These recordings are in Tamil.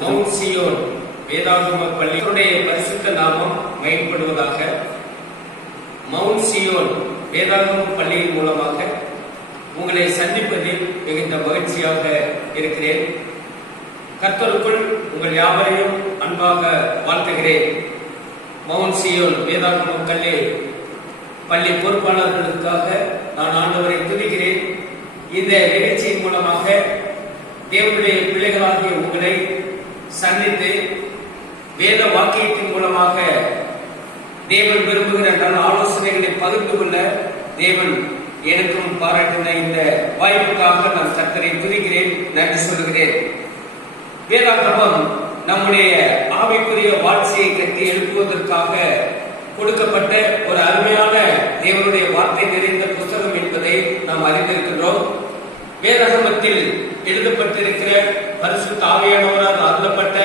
மவுண்ட் சியோன் வேதாகம பள்ளியுடைய பரிசுத்த நாமம் மகிமைப்படுவதாக. மவுண்ட் சியோன் வேதாகம பள்ளியின் மூலமாக உங்களை சந்திப்பதில் மிகுந்த மகிழ்ச்சியாக இருக்கிறேன். கர்த்தருக்குள் உங்கள் யாவரையும் அன்பாக வாழ்த்துகிறேன். மவுண்ட் சியோன் வேதாகம பள்ளி பொறுப்பாளர்களுக்காக நான் ஆண்டவரை துதிக்கிறேன். இந்த நிகழ்ச்சியின் மூலமாக தேவனுடைய பிள்ளைகளாகிய உங்களை சந்தித்து வேத வாக்கியத்தின் மூலமாக தேவன் விரும்புகிற நல்ல ஆலோசனைகளை பகிர்ந்து கொள்ள தேவன் எனக்கும் பாராட்டின இந்த வாய்ப்புக்காக நான் கர்த்தரை துதிக்கிறேன், நன்றி சொல்கிறேன். வேதாகமம் நம்முடைய ஆவிக்குரிய வாழ்க்கையை கட்டி எழுப்புவதற்காக கொடுக்கப்பட்ட ஒரு அருமையான தேவனுடைய வார்த்தை நிறைந்த புத்தகம் என்பதை நாம் அறிந்திருக்கின்றோம். வேதாகமத்தில் எழுதப்பட்டிருக்கிற பரிசுத்த ஆவியானவரால் அருளப்பட்ட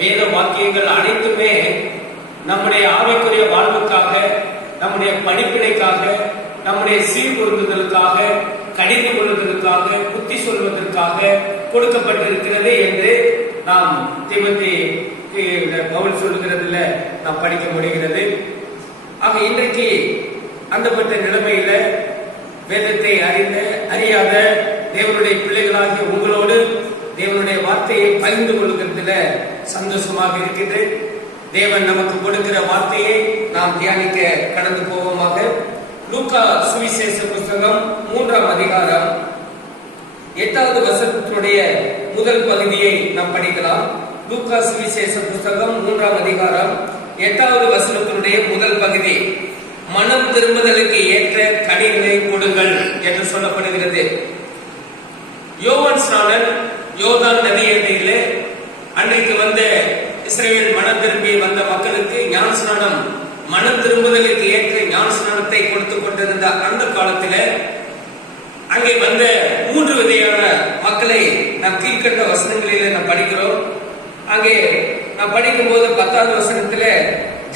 வேத வாக்கியங்கள் அனைத்துமே நம்முடைய ஆவிக்குரிய வாழ்வுக்காக, நம்முடைய படிப்பினைக்காக, நம்முடைய சீர்பொருந்துதலுக்காக, கடிந்து கொள்வதற்காக, புத்தி சொல்வதற்காக கொடுக்கப்பட்டிருக்கிறது என்று நாம் தீமோத்தேயுவுக்கு பவுல் சொல்லுகிறதுல நாம் படிக்க முடிகிறது. ஆக இன்றைக்கு அந்தப்பட்ட நிலைமையில வேதத்தை அறியாத தேவனுடைய பிள்ளைகளாகிய உங்களோடு தேவனுடைய வார்த்தையை பகிர்ந்து கொள்கிறதுல சந்தோஷமாக இருக்கிறது. தேவன் நமக்கு கொடுக்கிற வார்த்தையை நாம் தியானிக்க கடந்து போவோமாக. லூக்கா சுவிசேஷ புத்தகம் 3ஆம் அதிகாரம் 8வது வசனத்தினுடைய முதல் பகுதியை நாம் படிக்கலாம். லூக்கா சுவிசேஷ புத்தகம் 3ஆம் அதிகாரம் 8வது வசனத்தினுடைய முதல் பகுதி, மனம் திரும்புதலுக்கு ஏற்ற கனிகளை கொடுங்கள் என்று சொல்லப்படுகிறது. யோவான் ஸ்நானன் யோர்தான் நதியிலே அன்றைக்கு வந்த இஸ்ரவேல் மனம் திரும்பி வந்த மக்களுக்கு ஞான ஸ்நானம், மனம் திரும்புதலுக்கு ஏற்ற ஞான ஸ்நானத்தை கொடுத்துக் கொண்டிருந்த அந்த காலத்தில் அங்கே வந்த 3 விதையான மக்களை நாம் கீழ்கண்ட வசனங்களிலே நாம் படிக்கிறோம். அங்கே நாம் படிக்கும் போது 10வது வசனத்துல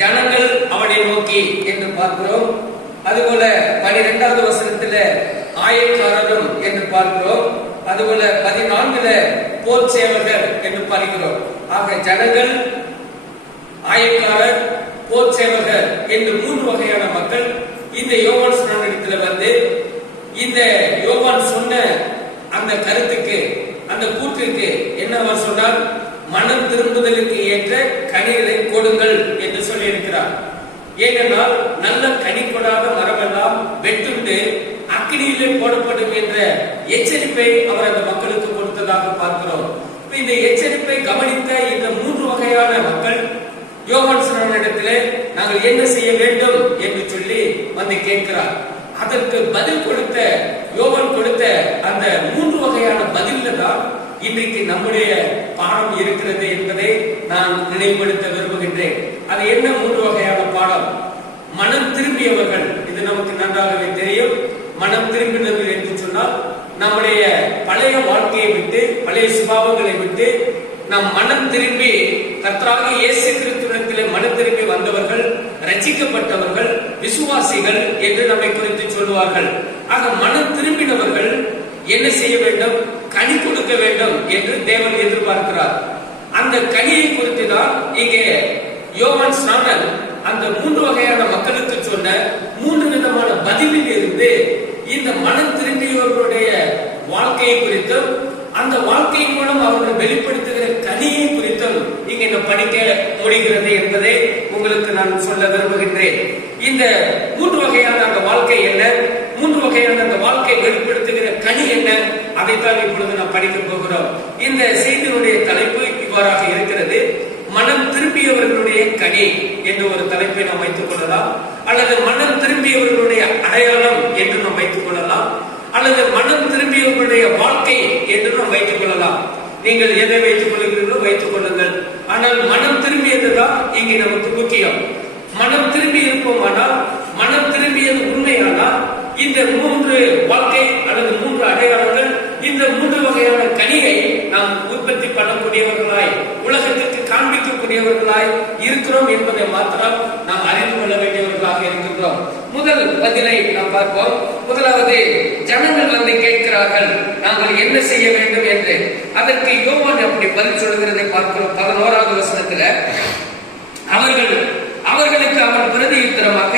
ஜனங்கள் அவனை நோக்கி என்று பார்க்கிறோம். அதுபோல 12வது வசனத்துல ஆயக்காரரும் என்று பார்க்கிறோம். அதுபோல 14ல போர் சேவகர் என்று பார்க்கிறோம். ஆக ஜனங்கள், ஆயக்காரர், போர் சேவகர் என்று 3 வகையான மக்கள் இந்த யோவான் ஸ்நானத்தில் வந்து இந்த யோவான் சொன்ன அந்த கருத்துக்கு, அந்த கூற்றுக்கு என்ன சொன்னார்? மனம் திரும்புதலுக்கு ஏற்ற கனிகளை கொடுங்கள் என்று சொல்லி இருக்கிறார். ஏனென்றால் நல்ல கனி கொடாத மரமெல்லாம் வெட்டுண்டு அக்கினியிலே போடப்படும் என்ற எச்சரிப்பை அவர் அந்த மக்களுக்கு கொடுத்ததாக பார்க்கிறோம். இந்த எச்சரிப்பை கவனித்த இந்த 3 வகையான மக்கள் யோவான் ஸ்நானனிடத்திலே நாங்கள் என்ன செய்ய வேண்டும் என்று சொல்லி வந்து கேட்கிறார். அதற்கு பதில் கொடுத்த யோவான் கொடுத்த அந்த 3 வகையான பதில்ல தான் இன்றைக்கு நம்முடைய பாடம் இருக்கிறது என்பதை நான் நினைவுபடுத்த விரும்புகின்றேன். அது என்ன 3 வகையான பாடம்? மனம் திரும்பியவர்கள், இது நமக்கு நன்றாகவே தெரியும். மனம் திரும்பினது என்று சொன்னால் நம்முடைய பழைய வாழ்க்கையை விட்டு, பழைய சுபாவங்களை விட்டு நாம் மனம் திரும்பி கர்த்தராகிய இயேசு கிறிஸ்துவிடத்திலே மனம் திரும்பி வந்தவர்கள், ரட்சிக்கப்பட்டவர்கள், விசுவாசிகள் என்று நம்மை குறித்து சொல்லுவார்கள். ஆக மனம் திரும்பினவர்கள் என்ன செய்ய வேண்டும்? கனி கொடுக்க வேண்டும் என்று தேவன் எதிர்பார்க்கிறார். அந்த கனியை குறித்து தான் இங்கே யோவான் ஸ்நானன் அந்த 3 வகையான மக்களுக்கு சொன்ன 3 விதமான பதிலில் இருந்து இந்த மனம் திரும்பியவர்களுடைய வாழ்க்கையை குறித்தும், அந்த வாழ்க்கையின் மூலம் அவர்கள் வெளிப்படுத்துகிற கனியை குறித்தும் இங்கே படிக்க முடிகிறது என்பதை உங்களுக்கு நான் சொல்ல விரும்புகின்றேன். இந்த 3 வகையான அந்த வாழ்க்கை என்ன, 3 வகையான அந்த வாழ்க்கை வெளிப்படுத்துகிற கனி என்ன, அதைத்தான் இப்பொழுது நாம் படிக்க போகிறோம். இந்த செய்தியினுடைய தலைப்பு இவ்வாறாக இருக்கிறது: மனம் திரும்பியவர்களுடைய கனி என்று ஒரு தலைப்பை நாம் வைத்துக் கொள்ளலாம், அல்லது மனம் திரும்பியவர்களுடைய அடையாளம் என்று நாம் வைத்துக் கொள்ளலாம், அல்லது மனம் திரும்பியவர்களுடைய வாழ்க்கை என்று நாம் வைத்துக் கொள்ளலாம். நீங்கள் எதை வைத்துக் கொள்கிறீர்களோ வைத்துக் கொள்ளுங்கள். ஆனால் மனம் திரும்பியதுதான் இங்கே நமக்கு முக்கியம். மனம் திரும்பி இருப்போமானால், மனம் திரும்பியது உண்மையானால், இந்த 3 வாழ்க்கை அல்லது 3 அடையாளங்கள், இந்த 3 வகையான கனியை நாம் உற்பத்தி பண்ணக்கூடியவர்களாய், உலகத்திற்கு காண்பிக்கக்கூடியவர்களாய் இருக்கிறோம் என்பதை மாத்திரம் நாம் அறிந்து கொள்ள வேண்டியவர்களாக இருக்கின்றோம். முதல் பதிலை நாம் பார்ப்போம். முதலாவது, ஜனங்கள் வந்து கேட்கிறார்கள், நாங்கள் என்ன செய்ய வேண்டும் என்று. அதற்கு யோவான் அப்படி பதில் சொல்லுகிறதை பார்க்கிறோம். 11வது வசனத்துல, அவர்களுக்கு அவன் பிரதியுத்தரமாக,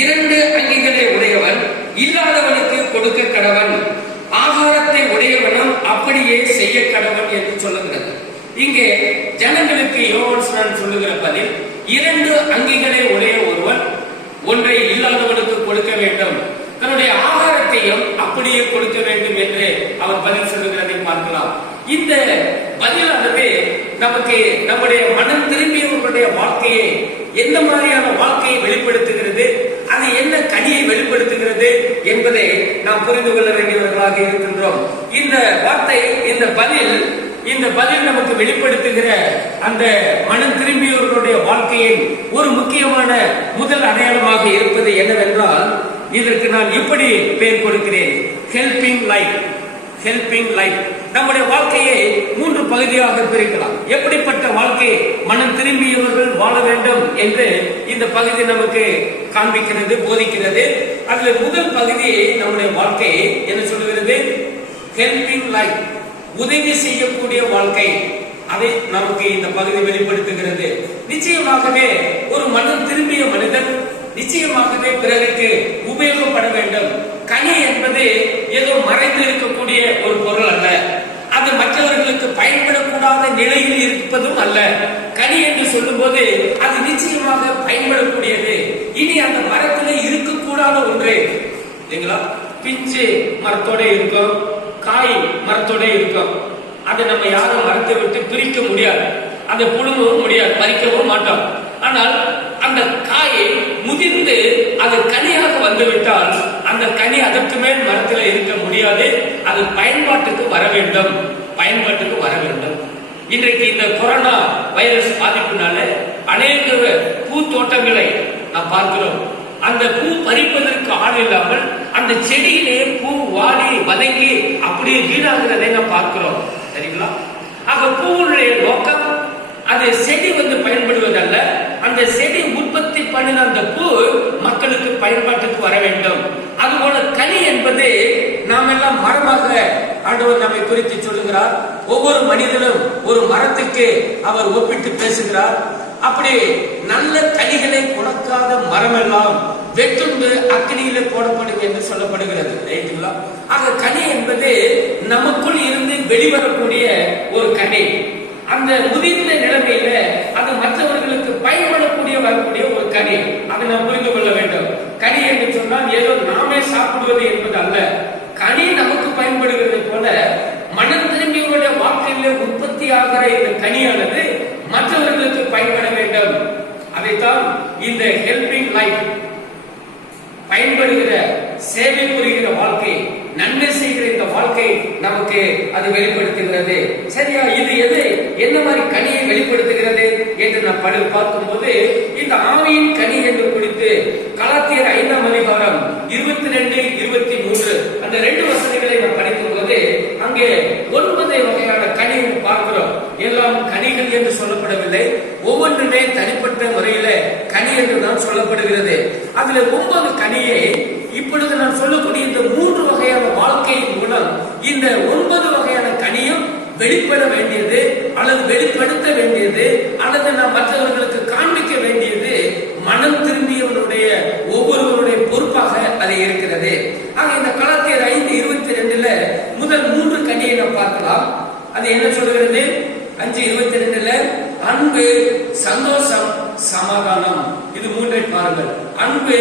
2 அங்கிகளை உடையவன் இல்லாதவனுக்கு கொடுக்க கடவன், ஆகாரத்தை உடையவனும் அப்படியே செய்ய கடவன் என்று சொல்லுகிறது. இங்கே ஜனங்களுக்கு யோவான் சொல்லுகிற பதில், 2 அங்கிகளை உடைய ஒருவன் ஒன்றை இல்லாதவனுக்கு கொடுக்க வேண்டும், தன்னுடைய ஆகாரத்தையும் அப்படியே கொடுக்க வேண்டும் என்று அவர் பதில் சொல்லுகிறதை பார்க்கலாம். இந்த பதிலானது நமக்கு நம்முடைய மனம் திரும்பியவர்களுடைய வாழ்க்கையை, எந்த மாதிரியான வாழ்க்கையை வெளிப்படுத்துகிறது, அது என்ன கனியை வெளிப்படுத்துகிறது என்பதை நாம் புரிந்து கொள்ள வேண்டியவர்களாக இருக்கின்றோம். இந்த வார்த்தை, இந்த பதில் நமக்கு வெளிப்படுத்துகிற அந்த மனம் திரும்பியவர்களுடைய வாழ்க்கையின் ஒரு முக்கியமான முதல் அடையாளமாக இருப்பது என்னவென்றால், இதற்கு நான் இப்படி பெயர் கொடுக்கிறேன், ஹெல்பிங் லைஃப். Helping life. நம்முடைய வாழ்க்கையை 3 பகுதியாக பிரிக்கலாம். எப்படிப்பட்ட வாழ்க்கை மனம் திரும்பியவர்கள் வாழ வேண்டும் என்று இந்த பகுதி நமக்கு காண்பிக்கிறது, போதிக்கிறது. அதுல முதல் பகுதி நம்முடைய வாழ்க்கையை என்ன சொல்லுகிறது? ஹெல்பிங் லைஃப், உதவி செய்யக்கூடிய வாழ்க்கை. அதை நமக்கு இந்த பகுதி வெளிப்படுத்துகிறது. நிச்சயமாகவே ஒரு மனம் திரும்பிய மனிதன் நிச்சயமாகவே பிறருக்கு உபயோகப்பட வேண்டும். கனி என்பது ஏதோ மறைந்து இருக்கக்கூடிய ஒரு பொருள் அல்ல, அது மற்றவர்களுக்கு பயன்படக்கூடாத நிலையில் இருப்பதும் அல்ல. கனி என்று சொல்லும் போது அது நிச்சயமாக பயன்படக்கூடியது. இனி அந்த மரத்தில் இருக்கக்கூடாத ஒன்று இல்லைங்களா? பிஞ்சு மரத்தோட இருக்கும், காய் மரத்தோட இருக்கும். அதை நம்ம யாரும் மரத்தை விட்டு பிரிக்க முடியாது, அதை புழுங்கவும் முடியாது, பறிக்கவும் மாட்டோம். ஆனால் அந்த காய் முதிர்ந்து அது கனியாக வந்துவிட்டால் அந்த கனி அதற்கு மேல் மரத்தில் இருக்க முடியாது, அது பயன்பாட்டுக்கு வர வேண்டும். இன்றைக்கு இந்த கொரோனா வைரஸ் பாதிப்பினால அநேக பூத்தோட்டங்களை நாம் பார்க்கிறோம். அந்த பூ பறிப்பதற்கு ஆள் இல்லாமல் அந்த செடியிலே பூ வாடி வதங்கி அப்படியே வீணாகிறதை நாம் பார்க்கிறோம். சரிங்களா? ஆக பூவுடைய நோக்கம் அது செடி பயன்படுவதல்ல, அந்த செடி உற்பத்தி பண்ணின அந்த பூ மக்களுக்கு பயன்பாட்டுக்கு வர வேண்டும். அதுபோல கனி என்பது நாம் எல்லாம் மரமாக ஆண்டவர் நம்மை குறித்து சொல்லுகிறார். ஒவ்வொரு மனிதனும் ஒரு மரத்துக்கு அவர் ஒப்பிட்டு பேசுகிறார். அப்படி நல்ல கனிகளை கொடுக்காத மரம் எல்லாம் வெட்டுண்டு அக்னியில போடப்படும் என்று சொல்லப்படுகிறது. ஆக கனி என்பது நமக்குள் இருந்து வெளிவரக்கூடிய ஒரு கனி. அந்த முதிர்ந்த நிலைமையில அது மற்றவர்களுக்கு பயன்படக்கூடிய வரக்கூடிய ஒரு கனி. அதை நாம் புரிந்து கொள்ள வேண்டும். கனி என்று சொன்னால் ஏதோ நாமே சாப்பிடுவது என்பது அல்ல. கனி நமக்கு பயன்படுகிறது போல மனம் திரும்பியவருடைய வாழ்க்கையில உற்பத்தி ஆகிற இந்த கனியானது மற்றவர்களுக்கு பயன்பட வேண்டும். அதைத்தான் இந்த ஹெல்பிங் லைஃப், பயன்படுகிற சேவை புரிகிற வாழ்க்கை, நன்மை செய்கிற இந்த வாழ்க்கை நமக்கு அது வெளிப்படுத்துகிறது. சரியா? இது என்ன மாதிரி கனியை வெளிப்படுத்துகிறது என்று நாம் பார்க்கும் போது இந்த ஆவியின் கனி என்று குறித்து கலாத்தியர் 5ஆம் அதிகாரம் 22, 23 அந்த 2 வசனங்களை நாம் படிக்கும் போது அங்கே 9 வகையான கனி பார்க்கிறோம். எல்லாம் கனிகள் என்று சொல்லப்படவில்லை, ஒவ்வொன்றுமே தனிப்பட்ட முறையில கனி என்று தான் சொல்லப்படுகிறது. அதுல 9 கனியை இப்பொழுது நான் சொல்லக்கூடிய இந்த 3 வகையான வாழ்க்கையின் மூலம் இந்த 9 வகையான கனியும் வெளிப்பட வேண்டியது அல்லது வெளிப்படுத்த வேண்டியது அல்லது நாம் மற்றவர்களுக்கு காண்பிக்க வேண்டியது மனம் திரும்பியவருடைய ஒவ்வொருவருடைய பொறுப்பாக அது இருக்கிறது. ஆக இந்த கலாத்தியர் 5:22 முதல் 3 கனியை நாம் பார்க்கலாம். அது என்ன சொல்கிறது? 5:22 அன்பு, சந்தோஷம், சமாதானம். இது 3ஐ பாருங்கள். அன்பு,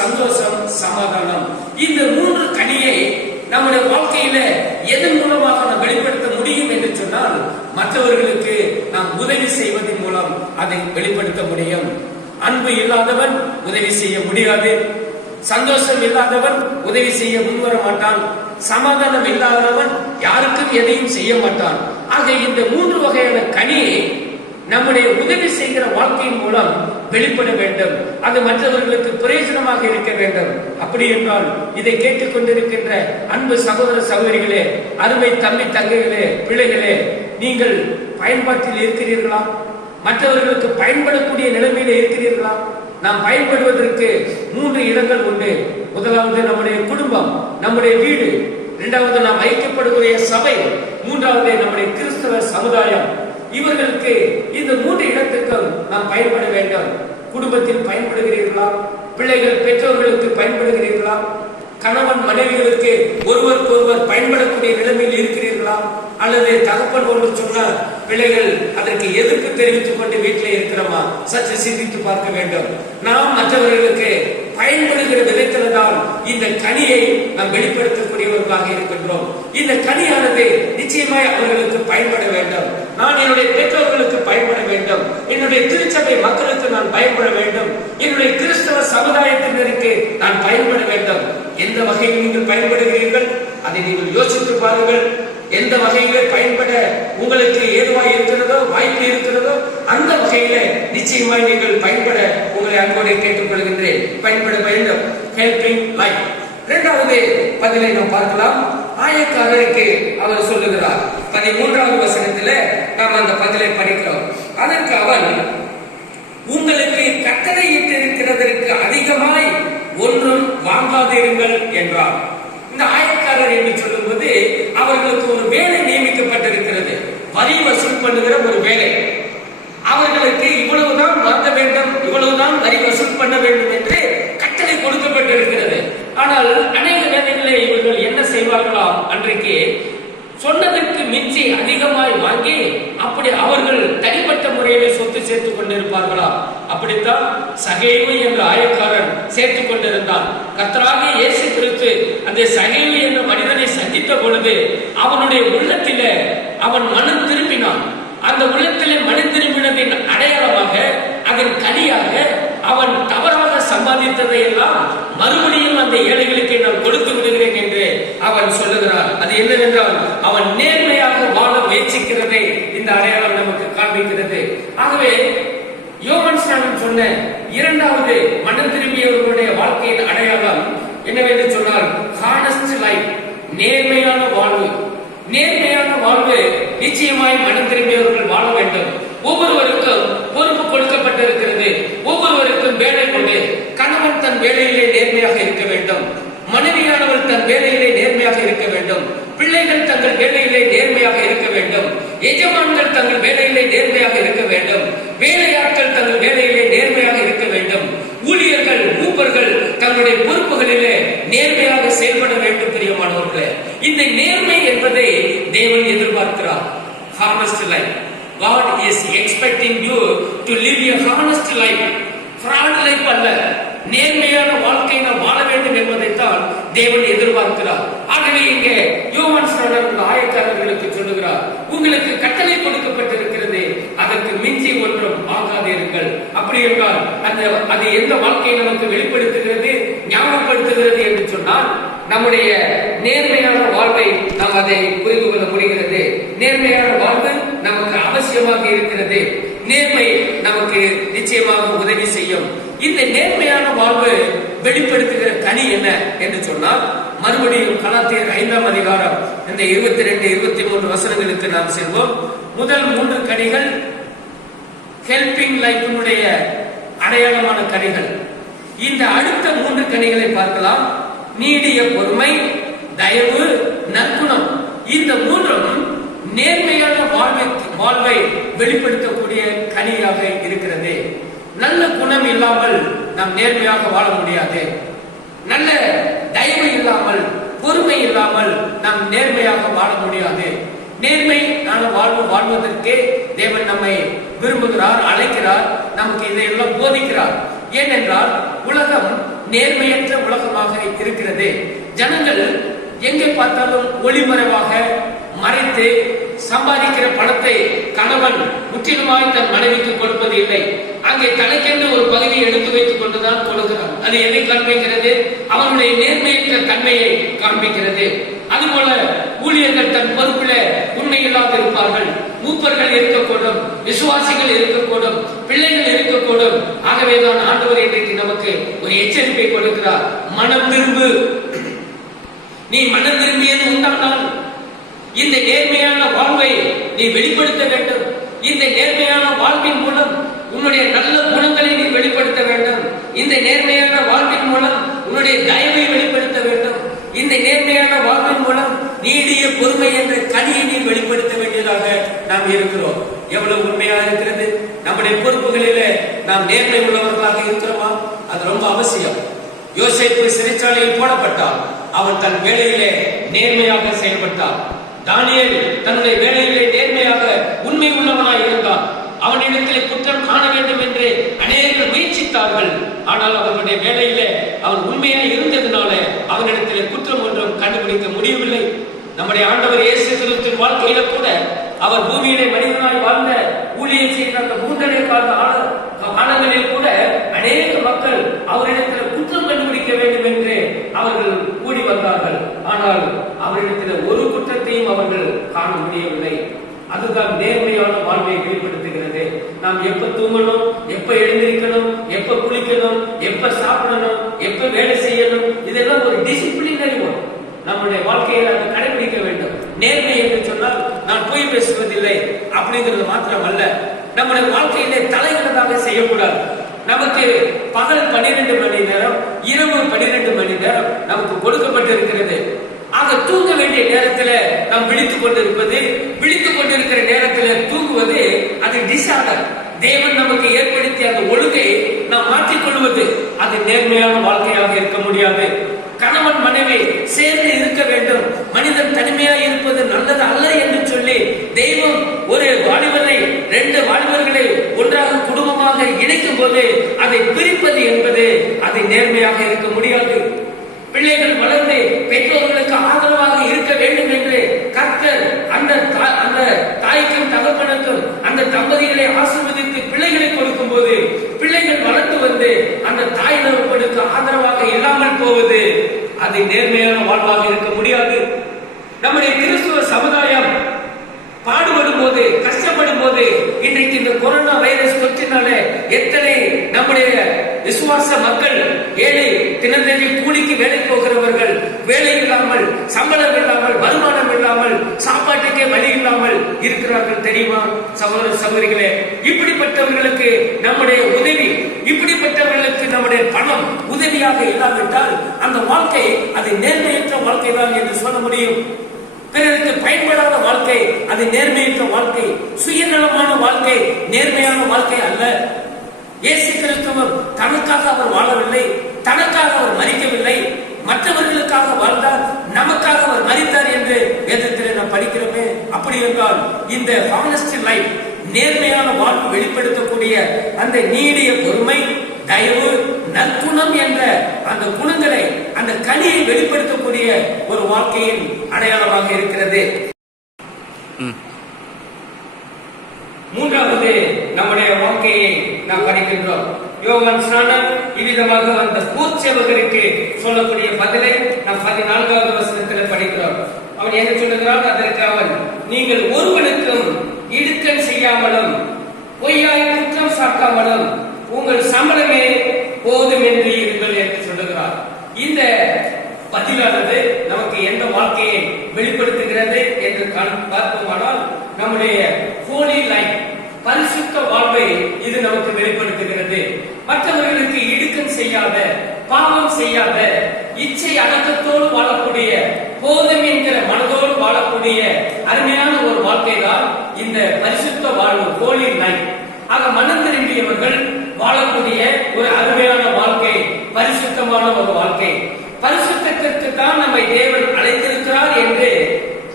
சந்தோஷம், சமாதானம். இந்த 3 கனியை நம்முடைய வாழ்க்கையில எதன் மூலமாக நாம் வெளிப்படுத்த முடியும் என்று சொன்னால் மற்றவர்களுக்கு நாம் உதவி செய்வதன் மூலம் அதை வெளிப்படுத்த முடியும். அன்பு இல்லாதவன் உதவி செய்ய முடியாது, சந்தோஷம் இல்லாதவன் உதவி செய்ய முன்வர மாட்டான், சமாதானம் இல்லாதவன் யாருக்கும் எதையும் செய்ய மாட்டான். ஆக இந்த 3 வகையான கனி நம்முடைய உதவி செய்கிற வாழ்க்கையின் மூலம் வெளிப்பட வேண்டும். அது மற்றவர்களுக்கு பிரயோஜனமாக இருக்க வேண்டும். அப்படி என்றால் இதை கேட்டுக் கொண்டிருக்கின்ற அன்பு சகோதர சகோதரிகளே, அருமை தம்பி தங்கைகளே, பிள்ளைகளே, நீங்கள் பயன்பாட்டில் இருக்கிறீர்களா? மற்றவர்களுக்கு பயன்படக்கூடிய நிலைமையில இருக்கிறீர்களா? நாம் பயன்படுவதற்கு 3 இடங்கள் உண்டு. முதலாவது நம்முடைய குடும்பம், நம்முடைய வீடு, இரண்டாவது நாம் ஐக்கியப்படுகிற சபை, மூன்றாவது நம்முடைய கிறிஸ்தவ சமுதாயம். இவர்களுக்கு இந்த 3 இடத்துக்கும் நாம் பயன்பட வேண்டும். குடும்பத்தில் பயன்படுகிறீர்களா? பிள்ளைகள் பெற்றோர்களுக்கு பயன்படுகிறீர்களா? கணவன் மனைவிகளுக்கு ஒருவருக்கு ஒருவர் பயன்படக்கூடிய நிலைமையில் இருக்கிறீர்களா? அல்லது தகப்பன் ஒன்று சொன்னால் பிள்ளைகள் அதற்கு எதிர்ப்பு தெரிவித்துக் கொண்டு வீட்டிலே இருக்கிறோமா? சற்று சிந்தித்து பார்க்க வேண்டும். நாம் மற்றவர்களுக்கு பயன்படுகிற விதத்தில் தான் இந்த கனியை நாம் வெளிப்படுத்தக்கூடியவர்களாக இருக்கின்றோம். இந்த கனியானது நிச்சயமாய் அவர்களுக்கு பயன்பட வேண்டும். நான் என்னுடைய பெற்றோர்களுக்கு பயன்பட வேண்டும், என்னுடைய திருச்சபை மக்களுக்கு நான் பயன்பட வேண்டும், என்னுடைய கிறிஸ்தவ சமுதாயத்தினருக்கு நான் பயன்பட வேண்டும். எந்த வகையில் நீங்கள் பயன்படுகிறீர்கள் அதை நீங்கள் யோசித்து பாருங்கள். எந்த வகையிலே பயன்பட உங்களுக்கு ஏதுவாய் இருக்கிறதோ, வாய்ப்பு இருக்கிறதோ, அந்த வகையில நிச்சயமாய் நீங்கள் பயன்பட உங்களை அன்போடு கேட்டுக்கொள்கின்றேன். பயன்பட வேண்டும். Helping life. இரண்டாவது பதிலை நாம் பார்க்கலாம். ஆயக்காரருக்கு அவர் சொல்லுகிறார். 13வது வசனத்திலே நாம் அந்த பதிலை படிக்கிறோம். அதற்கு அவன், உங்களுக்கு கட்டளையிட்டிருக்கிறதற்கு அதிகமாய் ஒன்றும் வாங்காதிருங்கள் என்றார். இந்த ஆயக்காரர் என்று சொல்லும்போது அவர்களுக்கு ஒரு வேலை நியமிக்கப்பட்டிருக்கிறது. வரி வசூல் பண்ணுகிற ஒரு வேலை. அவர்களுக்கு இவ்வளவுதான் வாங்க வேண்டும், இவ்வளவுதான் வரி வசூல் பண்ண வேண்டும் என்று கட்டளை கொடுக்கப்பட்டிருக்கிறது. ஆனால் அநேக வேலைகளில் இவர்கள் என்ன செய்வார்களாம்? அன்றைக்கு சொன்னதற்கு மிஞ்சி அதிகமாய் வாங்கி அப்படி அவர்கள் தனிப்பட்ட முறையிலே சொத்து சேர்த்துக் கொண்டிருப்பார்களா? அப்படித்தான் சகேவு என்ற ஆயக்காரன் சேர்த்துக் கொண்டிருந்தான். கர்த்தராகிய இயேசு கிறிஸ்து அந்த சகேவு என்ற மனிதனை சந்தித்த பொழுது அவனுடைய உள்ளத்திலே அவன் மனம் திரும்பினான். அந்த உள்ளத்திலே மனம் திரும்பினதின் அடையாளமாக, அதன் கனியாக அவன் தவறாக சம்பாதித்ததை எல்லாம் மறுபடியும் அந்த ஏழைகளுக்கு நான் கொடுத்து விடுகிறேன் என்று அவன் சொல்லுகிறான். அது என்னவென்றால் அவன் நேர்மையாக வாழ முயற்சிக்கிறதை இந்த அடையாளம் நமக்கு காண்பிக்கிறது. ஆகவே யோவான் ஸ்நானன் சொன்ன இரண்டாவது மனம் திரும்பியவர்களுடைய வாழ்க்கையின் அடையாளம் என்னவென்று சொன்னால் ஹானஸ்ட் லைஃப், நேர்மையான வாழ்வு. நேர்மையான வாழ்வு நிச்சயமாய் மனம் திரும்பியவர்கள் வாழ வேண்டும். ஒவ்வொருவருக்கும் பொறுப்பு கொடுக்கப்பட்டிருக்கிறது. ஒவ்வொருவருக்கும் வேலை கொண்டு கணவன் தன் வேலையிலே நேர்மையாக இருக்க வேண்டும், மனைவியானவர் தன் வேலையிலே நேர்மையாக இருக்க வேண்டும், பிள்ளைகள் தங்கள் வேலையிலே நேர்மையாக இருக்க வேண்டும், எஜமான்கள் தங்கள் வேலையிலே நேர்மையாக இருக்க வேண்டும், வேலையாட்கள் தங்கள் வேலையிலே நேர்மையாக இருக்க வேண்டும், ஊழியர்கள் மூப்பர்கள் தங்களுடைய பொறுப்புகளிலே நேர்மையாக செயல்பட வேண்டும். பிரியமானவர்களே, இந்த நேர்மை என்பதை தேவன் எதிர்பார்க்கிறார். Honest life. God is expecting you to live a honest life. fraud life அல்ல, நேர்மையான வாழ்க்கையை நாம் வாழ வேண்டும் என்பதைத்தான் தேவன் எதிர்பார்க்கிறார். ஆகவே இங்கே யோவான் ஸ்நானன் ஆயக்காரர்களுக்கு சொல்லுகிறார், உங்களுக்கு கட்டளை கொடுக்கப்பட்டிருக்கிறது, அதற்கு மிஞ்சி ஒன்றும் வாங்காதீர்கள். அப்படி என்றால் அது எந்த வாழ்க்கையை நமக்கு வெளிப்படுத்துகிறது, ஞாபகப்படுத்துகிறது என்று சொன்னால் நம்முடைய நேர்மையான வாழ்வை நாம் அதை புரிந்து கொள்ள முடிகிறது. நேர்மையான வாழ்வு நமக்கு அவசியமாக இருக்கிறது. நேர்மை நமக்கு நிச்சயமாக உதவி செய்யும். இந்த நேர்மையான வாழ்வு வெளிப்படுத்துகிற கனி என்ன என்று சொன்னால், மறுபடியும் கலாத்தியர் 5ஆம் அதிகாரம் இந்த 22, 23 வசனங்களுக்கு நாம் செல்வோம். முதல் 3 கனிகள் ஹெல்பிங் லைஃபினுடைய அடையாளமான கனிகள். இந்த அடுத்த 3 கனிகளை பார்க்கலாம். நீடிய பொறுமை, தயவு, நற்குணம். இந்த 3ம் நேர்மையான வாழ்வை வெளிப்படுத்தக்கூடிய கனியாக இருக்கிறது. நல்ல குணம் இல்லாமல் நாம் நேர்மையாக வாழ முடியாது. நல்ல தயவு இல்லாமல், பொறுமை இல்லாமல் நாம் நேர்மையாக வாழ முடியாது. நேர்மையான வாழ்வு வாழ்வதற்கே தேவன் நம்மை விரும்புகிறார், அழைக்கிறார், நமக்கு இதையெல்லாம் போதிக்கிறார். ஏனென்றால் உலகம் நேர்மையற்ற உலகமாக இருக்கிறது. ஜனங்கள் எங்கே பார்த்தாலும் ஒளிமறைவாக மறைத்து சம்பாதிக்கிற பணத்தை கணவன் முற்றிலுமாய் தன் மனைவிக்கு கொடுப்பது இல்லை. அங்கே தனக்கென்று ஒரு பகுதியை எடுத்து வைத்துக் கொண்டுதான் கொடுக்கிறான். அது எதை காண்பிக்கிறது? அவனுடைய நேர்மையற்ற தன்மையை காண்பிக்கிறது. அதுபோல ஊழியர்கள் தன் பொறுப்பில உண்மை இல்லாத இருப்பார்கள். மூப்பர்கள் இருக்கக்கூடும், விசுவாசிகள் இருக்கக்கூடும், பிள்ளைகள் இருக்கக்கூடும். ஆகவேதான் ஆண்டவர் இன்றைக்கு நமக்கு ஒரு எச்சரிக்கை கொடுக்கிறார். மனம் திரும்பு. நீ மனம் திரும்பியது உண்டானால் இந்த நேர்மையான வாழ்வை நீ வெளிப்படுத்த வேண்டும். இந்த நேர்மையான வாழ்வின் மூலம் உன்னுடைய நல்ல குணங்களை நீ வெளிப்படுத்த வேண்டும். இந்த நேர்மையான வாழ்வின் மூலம் உன்னுடைய தயவை வெளிப்படுத்த வேண்டும். இந்த நேர்மையான வாழ்வின் மூலம் நீடிய பொறுமை என்ற கனியை நீ வெளிப்படுத்த வேண்டியதாக நாம் இருக்கிறோம். எவ்வளவு உண்மையாக இருக்கிறது. நம்முடைய பொறுப்புகளிலே நாம் நேர்மை உள்ளவர்களாக இருக்கிறோமா? அது ரொம்ப அவசியம். யோசேப்பு சிறைச்சாலையில் போடப்பட்டால் அவன் தன் வேலையிலே நேர்மையாக செயல்பட்டான். தானியேல் தன்னுடைய வேலையிலே நேர்மையாக உண்மை உள்ளவனாய் இருந்தான். அவனிடத்திலே குற்றம் காண வேண்டும் என்று அநேகர் முயற்சித்தார்கள். ஆனால் அவர்களுடைய வேலையிலே அவன் உண்மையாக இருந்ததுனால அவனிடத்திலே குற்றம் ஒன்றும் கண்டுபிடிக்க முடியவில்லை. நம்முடைய ஆண்டவர் இயேசு கிறிஸ்துவின் வாழ்க்கையில கூட அவர் பூமியிலே மனிதனாய் வாழ்ந்த ஊழியம் செய்த அந்த 3 காலங்களில் கூட அநேக மக்கள் அவரிடத்தில் குற்றம் கண்டுபிடிக்க வேண்டும் என்று அவர்கள் கூடி வந்தார்கள். ஆனால் அவரிடத்தில் ஒரு குற்றத்தையும் அவர்கள் காண முடியவில்லை. அதுதான் நேர்மையான வாழ்வை வெளிப்படுத்துகிறது. நாம் எப்ப தூங்கணும், எப்ப எழுந்திருக்கணும், எப்ப குளிக்கணும், எப்ப சாப்பிடணும், எப்ப வேலை செய்யணும், இதெல்லாம் ஒரு டிசிப்ளினரி ஒர்க். நம்முடைய வாழ்க்கையில் அதை கடைபிடிக்க வேண்டும். நேர்மை என்று சொன்னால் நான் பொய் பேசுவதில்லை அப்படிங்கிறது மாத்திரம் அல்ல. நம்முடைய வாழ்க்கையிலே தலைகளாக செய்யக்கூடாது. நமக்கு பகல் 12 மணி நேரம், இரவு 12 மணி நேரம் நமக்கு கொடுக்கப்பட்டிருக்கிறது. ஆக தூங்க வேண்டிய நேரத்தில் நாம் விழித்துக் கொண்டிருக்கிற நேரத்தில் தூங்குவது அது டிசார்டர். தேவன் நமக்கு ஏற்படுத்திய அந்த ஒழுங்கை நாம் மாற்றிக் கொள்வது அது நேர்மையான வாழ்க்கையாக இருக்க முடியாது. கணவன் மனைவி சேர்ந்து இருக்க வேண்டும். மனிதன் தனிமையாக இருப்பது நல்லது அல்ல என்று சொல்லி தெய்வம் ஒரு வாலிபரை 2 வாலிபர்களை ஒன்றாக குடும்பமாக இணைக்கும் போது அதை பிரிப்பது என்பது அது நேர்மையாக இருக்க முடியாது. பிள்ளைகள் வளர்ந்து பெற்றோர்களுக்கு ஆதரவாக இருக்க வேண்டும் என்று கர்த்தர் அந்த தாய்க்கும் தகப்பனுக்கும் அந்த தம்பதிகளை ஆசீர்வதித்து பிள்ளைகளை கொடுக்கும் போது பிள்ளைகள் வளர்ந்து வந்து அந்த தாய் தகப்பனுக்கு ஆதரவாக இல்லாமல் போவது அது நேர்மையான வாழ்வாக இருக்க முடியாது. நம்முடைய கிறிஸ்துவ சமுதாயம் பாடுபடும் போது, கஷ்டப்படும் போது, இன்றைக்கு இந்த கொரோனா வைரஸ் தொற்றினால எத்தனை நம்முடைய விசுவாச மக்கள் ஏழை தினந்தேதி கூலிக்கு வேலை போகிறவர்கள் வேலை இல்லாமல், சம்பளம் இல்லாமல், வருமானம் இல்லாமல், சாப்பாட்டுக்கே வழி இல்லாமல் இருக்கிறார்கள் தெரியுமா சகோதர சகோதரிகளே? இப்படிப்பட்டவர்களுக்கு நம்முடைய உதவி, இப்படிப்பட்டவர்களுக்கு நம்முடைய பணம் உதவியாக இல்லாவிட்டால் அந்த வாழ்க்கை அது நேர்மையற்ற வாழ்க்கை தான் என்று சொல்ல முடியும். பிறருக்கு பயன்படாத வாழ்க்கை அது நேர்மையற்ற வாழ்க்கை, சுயநலமான வாழ்க்கை நேர்மையான வாழ்க்கை அல்ல. இயேசு கிறிஸ்துவும் தனக்காக அவர் வாழவில்லை, தனக்காக அவர் மரிக்கவில்லை, மற்றவர்களுக்காக வாழ்ந்தார், நமக்காக அவர் மரித்தார் என்று வேதத்தில் நாம் படிக்கிறோமே. அப்படி என்றால் இந்த ஹானஸ்ட் லைஃப், நேர்மையான வாழ்வு வெளிப்படுத்தக்கூடிய அந்த நீடிய பொறுமை, தயவு, நற்குணம் என்ற அந்த குணங்களை, அந்த கனியை வெளிப்படுத்தக்கூடிய ஒரு வாழ்க்கையின் அடையாளமாக இருக்கிறது. மூன்றாவது நம்முடைய வாழ்க்கையை நாம் படிக்கின்றோம். யோவான் ஸ்நானன் இவ்விதமாக வந்த பூச்சேவகருக்கு சொல்லக்கூடிய பதிலை நாம் 14வது வசனத்தில் படிக்கிறோம். அவன் என்ன சொல்லுகிறான்? அதற்கு அவன், நீங்கள் ஒருவனுக்கும் இடுக்கண் செய்யாமலும் பொய்யாய் குற்றம் சாட்டாமலும் உங்கள் சம்பளமே போதும் என்று இருங்கள் என்று சொல்லுகிறார். இந்த பதிலானது நமக்கு எந்த வாழ்க்கையை வெளிப்படுத்துகிறது என்று பார்ப்போமானால் நம்முடைய ஹோலி லைஃப், பரிசுத்த வாழ்வை இது நமக்கு வெளிப்படுத்துகிறது. மற்றவர்களுக்கு இடுக்கண் செய்யாத, பாவம் செய்யாத, இச்சை அடக்கத்தோடு வாழக்கூடிய, போதும் என்கிற மனதோடு வாழக்கூடிய அருமையான ஒரு வாழ்க்கை தான் இந்த பரிசுத்த வாழ்வு, ஹோலி லைஃப். ஆக மனம் திரும்பியவர்கள் வாழக்கூடிய ஒரு அருமையான வாழ்க்கை, பரிசுத்தமான ஒரு வாழ்க்கை. பரிசுத்தத்திற்கு தான் நம்மை தேவன் அழைத்திருக்கிறார் என்று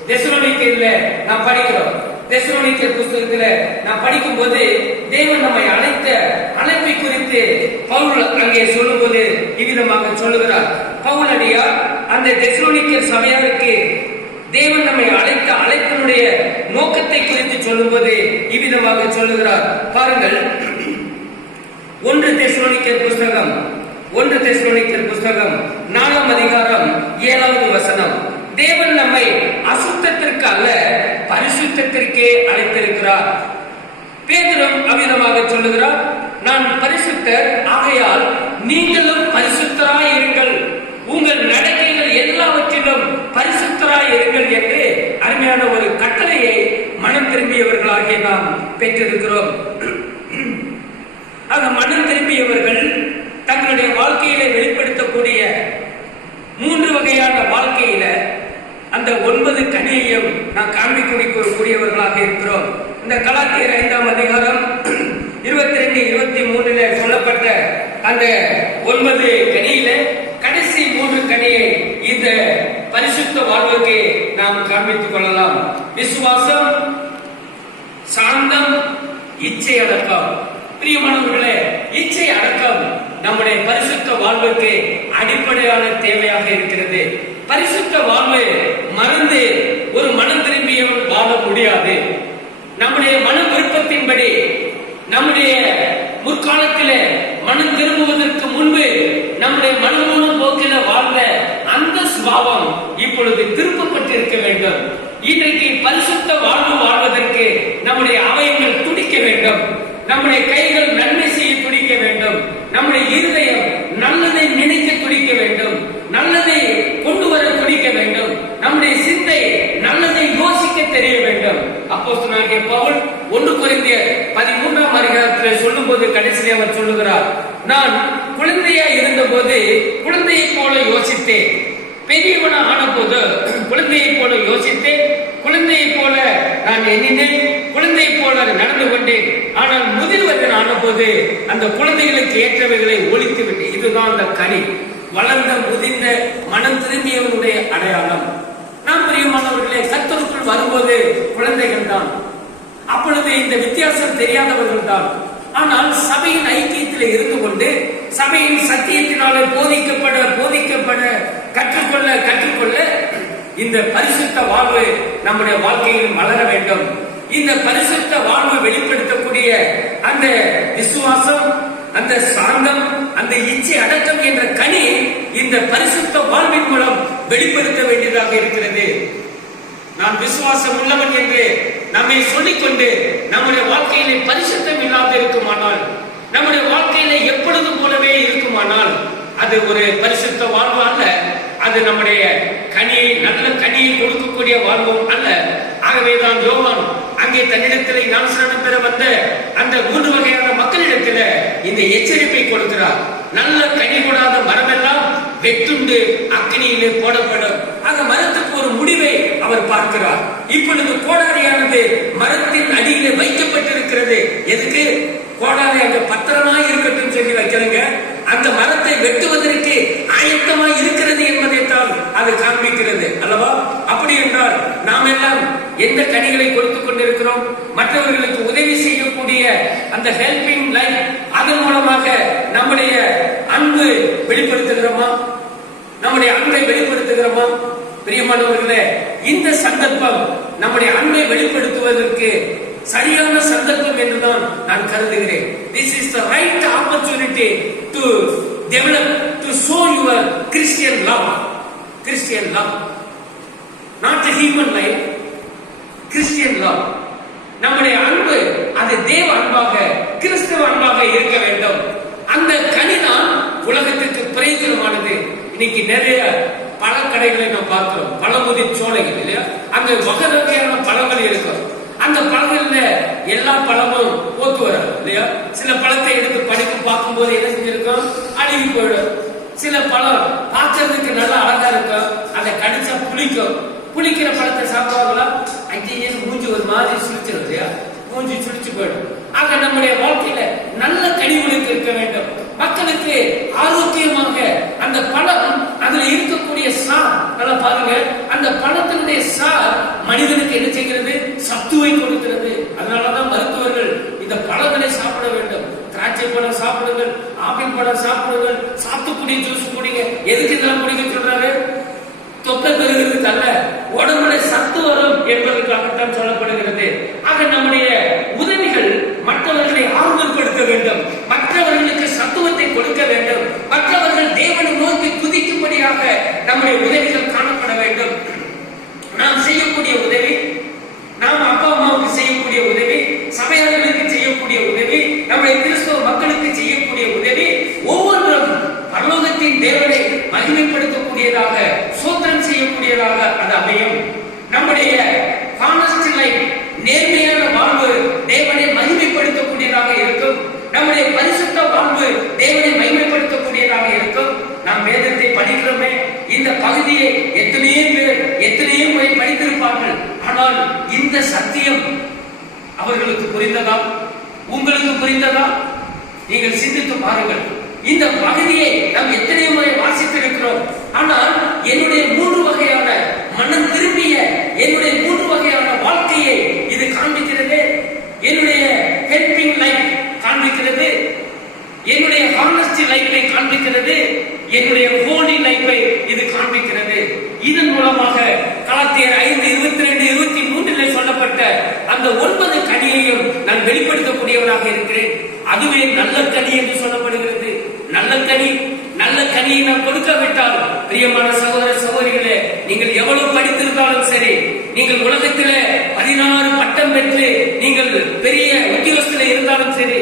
தெசலோனிக்கேயர்ல நாம் படிக்கிறோம். தெசலோனிக்கேயர் புத்தகத்தில் நாம் படிக்கும் போது தேவன் நம்மை அழைத்த அழைப்பை குறித்து பவுல் அங்கே சொல்லும்போது இவ்விதமாக சொல்லுகிறார். பவுல் அடியார் அந்த தெசலோனிக்கேயர் சபையாருக்கு தேவன் நம்மை அழைத்த அழைப்பினுடைய நோக்கத்தை குறித்து சொல்லும்போது இவ்விதமாக சொல்லுகிறார். பாருங்கள், 1 தெசலோனிக்கேயர் புஸ்தகம் 4ஆம் அதிகாரம் 7வது வசனம். தேவன் நம்மை அசுத்தத்திற்கு அல்ல பரிசுத்தத்திற்கே அழைத்திருக்கிறார். பேதுரும் அவ்விதமாக சொல்லுகிறார், நான் பரிசுத்தர், ஆகையால் நீங்களும் பரிசுத்தராய் இருங்கள், உங்கள் நடக்கைகள் எல்லாவற்றிலும் பரிசுத்தராய் இருங்கள் என்று அருமையான ஒரு கட்டளையை மனம் திரும்பியவர்களாகிய நாம் பெற்றிருக்கிறோம். ஆக மனம் திரும்பியவர்கள் தங்களுடைய வாழ்க்கையிலே வெளிப்படுத்தக்கூடிய நாம் காண்பிக்கூடியவர்களாக இருக்கிறோம். இந்த கலாத்தியர் 5ஆம் அதிகாரம் 22, 23 சொல்லப்பட்ட அந்த 9 கனியில கடைசி 3 கனியை இந்த பரிசுத்த வாழ்வுக்கு நாம் காண்பித்துக் கொள்ளலாம். விசுவாசம், சாந்தம், இச்சை அடக்கம். பிரியமானவர்களே, இச்சை அடக்கம் நம்முடைய பரிசுத்த வாழ்வுக்கு அடிப்படையான தேவையாக இருக்கிறது. பரிசுத்த வாழ்வு மறந்து ஒரு மனம் திரும்பியவன் வாழ முடியாது. நம்முடைய மன விருப்பத்தின்படி நம்முடைய முற்காலத்திலே மனம் திரும்புவதற்கு முன்பு நம்முடைய மனமான போக்கில வாழ்ந்த அந்த சுபாவம் இப்பொழுது திருப்பப்பட்டிருக்க வேண்டும். இன்றைக்கு பரிசுத்த வாழ்வு வாழ்வதற்கு நம்முடைய அவயங்கள் துடிக்க வேண்டும். நம்முடைய கைகள் நன்மை செய்ய துடிக்க வேண்டும். நம்முடைய இருதயம் நல்லதை நினைக்க துடிக்க வேண்டும். நல்லதை கொண்டு வர துடிக்க வேண்டும். நம்முடைய சிந்தை நல்லதை யோசிக்க தெரிய வேண்டும். அப்போஸ்தலனாகிய பவுல் 1 கொரிந்தியர் 13ஆம் அதிகாரத்தில் சொல்லும் போது கடைசியில் அவர் சொல்லுகிறார், நான் குழந்தையா இருந்த போது குழந்தையை போல யோசித்தேன், பெரியவனா ஆன போது குழந்தையை போல யோசித்தேன், குழந்தையை போல நான் எண்ணினேன், குழந்தையை போல நடந்து கொண்டேன். ஆனால் முதிர்வதன் ஆன போது அந்த குழந்தைகளுக்கு ஏற்றவைகளை ஒழித்து விட்டேன். இதுதான் அந்த கனி, வளர்ந்த முதிர்ந்த மனம் திரும்பியவனுடைய அடையாளம். நாம் பிரியமானவர்களே, கர்த்தருக்குள் வரும்போது குழந்தைகள் தான். அப்பொழுது இந்த வித்தியாசம் தெரியாதவர்கள் தான். ஆனால் சபையின் ஐக்கியத்தில் இருந்து கொண்டு சபையின் சத்தியத்தினாலே போதிக்கப்பட கற்றுக்கொள்ள இந்த பரிசுத்த வாழ்வு நம்முடைய வாழ்க்கையில் மலர வேண்டும். இந்த பரிசுத்த வாழ்வு வெளிப்படுத்தக்கூடிய அந்த விசுவாசம், அந்த சாந்தம், அந்த இச்சை அடக்கம் என்ற கனி இந்த பரிசுத்த வாழ்வின் மூலம் வெளிப்படுத்த வேண்டியதாக இருக்கிறது. நான் விசுவாசம் உள்ளவன் என்று நம்மை சொல்லிக்கொண்டு நம்முடைய வாழ்க்கையிலே பரிசுத்தம் இல்லாத இருக்குமானால், நம்முடைய வாழ்க்கையிலே எப்பொழுதும் போலவே இருக்குமானால் அது ஒரு பரிசுத்த வாழ்வு அல்ல. அது நம்முடைய கனியை, நல்ல கனியை கொடுக்கக்கூடிய வாழ்வும் அல்ல. ஆகவேதான் யோவான் அங்கே தன்னிடத்தில் ஞானஸ்நானம் பெற வந்த அந்த 3 வகையான மக்களிடத்தில் இந்த எச்சரிப்பை கொடுக்கிறார். நல்ல கனி கொடாத மரமெல்லாம் வெட்டுண்டு அக்கினியிலே போடப்படும். அந்த மரத்துக்கு ஒரு முடிவை அவர் பார்க்கிறார். இப்பொழுது கோடாரியானது மரத்தின் அடியிலே வைக்கப்பட்டிருக்கிறது. எதுக்கு? கோடாரி அங்க பத்திரமாய் இருக்கட்டும் சொல்லி வைக்கிறங்க. அந்த மரத்தை வெட்டுவதற்கு ஆயத்தமாய் இருக்கிறது என்பதைத்தான் அது காண்பிக்கிறது அல்லவா? அப்படி என்றால் நாம் எல்லாம் எந்த கனிகளை கொடுத்துக் கொண்டிருக்கிறோம்? மற்றவர்களுக்கு உதவி செய்யக்கூடிய அந்த ஹெல்பிங் லைஃப், அதன் மூலமாக நம்முடைய அன்பு வெளிப்படுத்துகிறோமா? நம்முடைய அன்பை வெளிப்படுத்துகிறோமா? பிரியமானவர்களே, இந்த சந்தர்ப்பம் நம்முடைய அன்பை வெளிப்படுத்துவதற்கு சரியான சந்தர்ப்பம் என்றுதான் நான் கருதுகிறேன். This is the right opportunity to develop, to show your Christian love. Christian love, not a human life. Christian love. நம்முடைய அன்பு அது தேவ அன்பாக, கிறிஸ்தவ அன்பாக இருக்க வேண்டும். அந்த கனிதான் உலகத்துக்கு பிரயோஜனமானது. இன்னைக்கு நிறைய பழக்கடைகளை நாம் பார்க்கிறோம், பழமுதிர் சோலைகள் இல்லையா? அங்க வகை வகையான பழங்கள் இருக்கும். அந்த பழங்கள்ல எல்லா பழமும் போத்து வராது இல்லையா? சில பழத்தை எடுத்து படித்து பார்க்கும் போது என்ன செஞ்சிருக்கும்? அழுகி போயிடும். சில பழம் பார்க்கறதுக்கு நல்லா அழகா இருக்கும், அதை கடிச்சா புளிக்கும். புளிக்கிற பழத்தை சாப்பிடுவாங்களா? ஐயே மூஞ்சி ஒரு மாதிரி சுழிச்சிடும் இல்லையா? மூஞ்சி சுழிச்சு போயிடும். ஆக நம்முடைய வாழ்க்கையில நல்ல கனிவுகளுக்கு இருக்க வேண்டும். மக்களுக்கு ஆரோக்கியமாக அந்த பழம், அதுல இருக்கக்கூடிய சார் நல்லா பாருங்க, அந்த பழத்தினுடைய சார் மனிதனுக்கு என்ன செய்கிறது? சத்துவை கொடுக்கிறது. அதனாலதான் மருத்துவர்கள் இந்த பழங்களை சாப்பிட வேண்டும். திராட்சை பழம் சாப்பிடுங்கள், ஆப்பிள் பழம் சாப்பிடுங்கள், சாத்துக்குடி ஜூஸ் குடிங்க. எதுக்கு இதெல்லாம் குடிக்க சொல்றாரு? தொப்பை பெறுகிறதுக்கு அல்ல, உடம்புல சத்து வரும் என்பதற்காகத்தான் சொல்லப்படுகிறது. ஆக நம்முடைய உதவிகள் மற்றவர்களை ஆறுதல்படுத்த வேண்டும், மற்றவர்களுக்கு சத்துவத்தை கொடுக்க வேண்டும், மற்றவர்கள் தேவனை நோக்கி துதிக்கும்படியாக நம்முடைய உதவிகள் காணப்பட வேண்டும். நாம் செய்யக்கூடிய உதவி, நாம் அப்பா அம்மாவுக்கு செய்யக்கூடிய உதவி, சபையாளர்களுக்கு செய்யக்கூடிய உதவி, நம்முடைய கிறிஸ்தவ மக்களுக்கு செய்யக்கூடிய உதவி, ஒவ்வொன்றும் பரலோகத்தின் தேவனை மகிமைப்படுத்தக்கூடியதாக, சோத்திரம் செய்யக்கூடியதாக அது அமையும். நம்முடைய ஹானஸ்ட் லைஃப், நேர்மையான வாழ்வு தேவனை மகிமைப்படுத்தக்கூடியதாக இருக்கும். நம்முடைய பரிசுத்த வாழ்வு தேவனை மகிமைப்படுத்தக்கூடியதாக இருக்கும். நாம் வேதத்தை படிக்கிறோமே, இந்த பகுதியை எத்தனையோ பேர் எத்தனையோ முறை படித்திருப்பார்கள். ஆனால் ஆனால் இந்த சத்தியம் அவர்களுக்கு புரிந்ததா? உங்களுக்கு புரிந்ததா? நீங்கள் சிந்தித்து பாருங்கள். இந்த பகுதியை நாம் எத்தனை முறை வாசித்திருக்கிறோம். ஆனால் என்னுடைய 3 வகையான மனம் திரும்பிய என்னுடைய 3 வகையான வாழ்க்கையை இது காண்பிக்கிறது. என்னுடைய ஹெல்பிங் லைஃப் காண்பிக்கிறது, என்னுடைய ஹானஸ்டி லைஃபை காண்பிக்கிறது, என்னுடைய ஹோலி லைஃபை இது காண்பிக்கிறது. இதன் மூலமாக கலாத்தியர் 5:22-23 சொல்லப்பட்ட அந்த 9 கனியையும் நான் வெளிப்படுத்தக்கூடியவராக இருக்கிறேன். அதுவே நல்ல கனி என்று சொல்லப்படுகிறது. நல்ல கனியை நாம் கொடுக்காவிட்டால், பிரியமான சகோதர சகோதரிகளே, நீங்கள் எவ்வளவு படித்திருந்தாலும் சரி, நீங்கள் உலகத்திலே 16 பட்டம் பெற்று நீங்கள் பெரிய உத்தியோகத்தில் இருந்தாலும் சரி,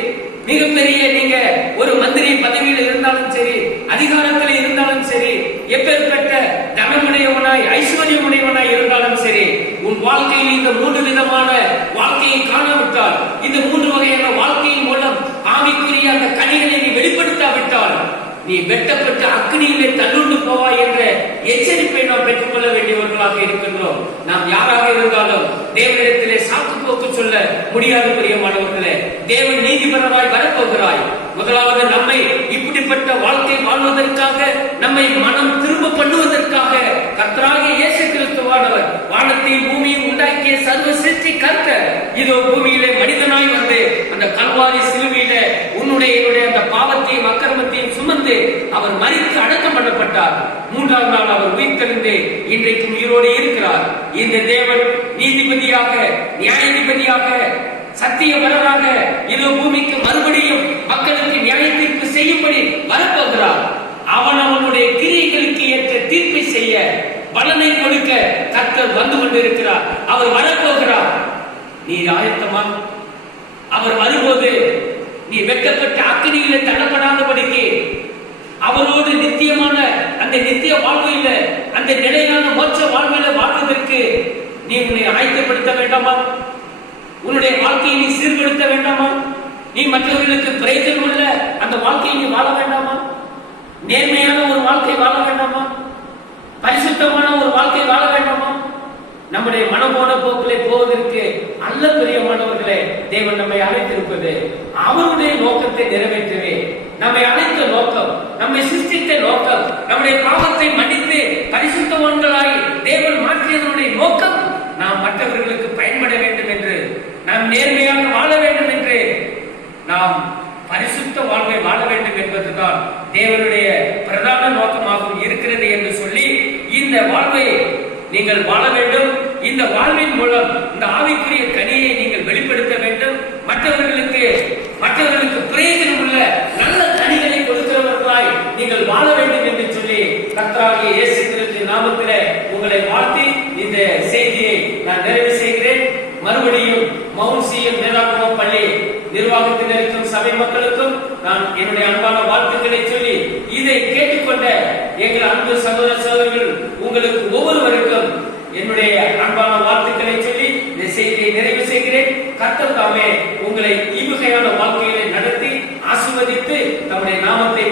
மிகப்பெரிய நீங்க ஒரு மந்திரி பதவியில் இருந்தாலும் சரி, அதிகாரத்தில் இருந்தாலும் சரி, எப்பேற்பட்ட தனமுடையவனாய் ஐஸ்வர்யமுடையவனாய் இருந்தாலும் சரி, உன் வாழ்க்கையில் இந்த 3 விதமான வாழ்க்கையை காணவிட்டால், இந்த 3 வகையான வாழ்க்கையின் மூலம் ஆவிக்குரிய அந்த கனிகளை நீ வெளிப்படுத்தாவிட்டால், நீ வெட்டப்பட்டு அக்னியிலே தள்ளுண்டு போவாய் என்ற எச்சரிப்பை நாம் பெற்றுக்கொள்ள வேண்டியவர்களாக இருக்கின்றோம். நாம் யாராக இருந்தாலும் தேவனிடத்திலே சாக்கு போக்கு சொல்ல முடியாது. பிரியமானவர்களே, தேவன் நீதிபரராய் வரப்போகிறாய். முதலாவது நம்மை இப்படிப்பட்ட வாழ்க்கை வாழ்வதற்காக, நம்மை மனம் திரும்ப பண்ணுவதற்காக கர்த்தராகிய இயேசு கிறிஸ்துவானவர் வானத்தையும் பூமியும் உண்டாக்கிய சர்வ சிருஷ்டி கர்த்தர் இதோ பூமியிலே மனிதனாய் வந்து அந்த கல்வாரி சிலுவையில என்னுடைய அந்த பாவத்தையும் அக்கிரமத்தையும் சுமந்து அவர் மரித்து அடக்கம் பண்ணப்பட்டார். 3ஆம் நாள் அவர் உயிர்த்தெழுந்து இன்றைக்கும் உயிரோடு இருக்கிறார். இந்த தேவன் நீதிபதியாக, நியாயாதிபதியாக, சத்தியவரராக இதோ பூமிக்கு மறுபடியும் மக்களுக்கு நியாய தீர்ப்பு செய்யும்படி வரப்போகிறார். அவனுடைய கிரியைகளுக்கு ஏற்ற தீர்ப்பை செய்ய, பலனை கொடுக்க கர்த்தர் வந்து கொண்டிருக்கிறார். அவர் வரப்போகிறார். நீ ஆயத்தமா? அவர் வரும்போது நீ வெட்டப்பட்ட அக்கினியில தள்ளப்படாதபடிக்கு அவரோடு நித்தியமான அந்த நித்திய வாழ்வையில, அந்த நிலையான மோட்ச வாழ்வில வாழ்வதற்கு நீ உன்னை ஆயத்தப்படுத்த வேண்டாமா? உன்னுடைய வாழ்க்கையை நீ சீர்படுத்த வேண்டாமா? நீ மற்றவர்களுக்கு பிரயோஜனம் உள்ள அந்த வாழ்க்கையை நீ வாழ வேண்டாமா? நேர்மையான ஒரு வாழ்க்கை வாழ வேண்டாமா? பரிசுத்தமான ஒரு வாழ்க்கை வாழ வேண்டாமா? நம்முடைய மனமோன போக்கிலே போவதற்கு அல்ல பிரியமானவர்களே, தேவன் நம்மை அழைத்திருப்பது அவருடைய நோக்கத்தை நிறைவேற்றவே. நம்மை அழைத்த நோக்கம், நம்மை சிருஷ்டித்த நோக்கம், நம்முடைய பாவத்தை மன்னித்து பரிசுத்தவான்களாய் தேவன் மாற்றியதனுடைய நோக்கம் நாம் மற்றவர்களுக்கு பயன்பட வேண்டும் என்று, நாம் நேர்மையாக வாழ வேண்டும் என்று, நாம் பரிசுத்த வாழ்வை வாழ வேண்டும் என்பதுதான் தேவனுடைய பிரதான நோக்கமாகவும் இருக்கிறது என்று சொல்லி, இந்த வாழ்வை நீங்கள் வாழ வேண்டும். இந்த வாழ்வின் மூலம் இந்த ஆவிக்குரிய கனியை நீங்கள் வெளிப்படுத்த வேண்டும். மற்றவர்களுக்கு பிரயோஜனம் உள்ள நல்ல கனிகளை கொடுக்கிறவர்களாய் நீங்கள் வாழ வேண்டும் என்று சொல்லி கர்த்தராகிய இயேசு கிறிஸ்துவின் நாமத்திலே உங்களை வாழ்த்தி இந்த செய்தியை நான் நிறைவு செய்கிறேன். மறுபடியும் மவுண்ட் சீயோன் வேதாகம பள்ளி நிர்வாகத்தினருக்கும் சபை மக்களுக்கும் நான் என்னுடைய அன்பான வாழ்த்துக்களை சொல்லி, இதை கேட்டுக்கொண்ட எங்கள் அன்பு சகோதர சகோதரர்கள் உங்களுக்கு ஒவ்வொருவருக்கும் என்னுடைய அன்பான வாழ்த்துக்களை சொல்லி இந்த செய்தியை நிறைவு செய்கிறேன். கர்த்தர் தாமே உங்களை இவ்வகையான வாழ்க்கைகளை நடத்தி ஆசீர்வதித்து தம்முடைய நாமத்தை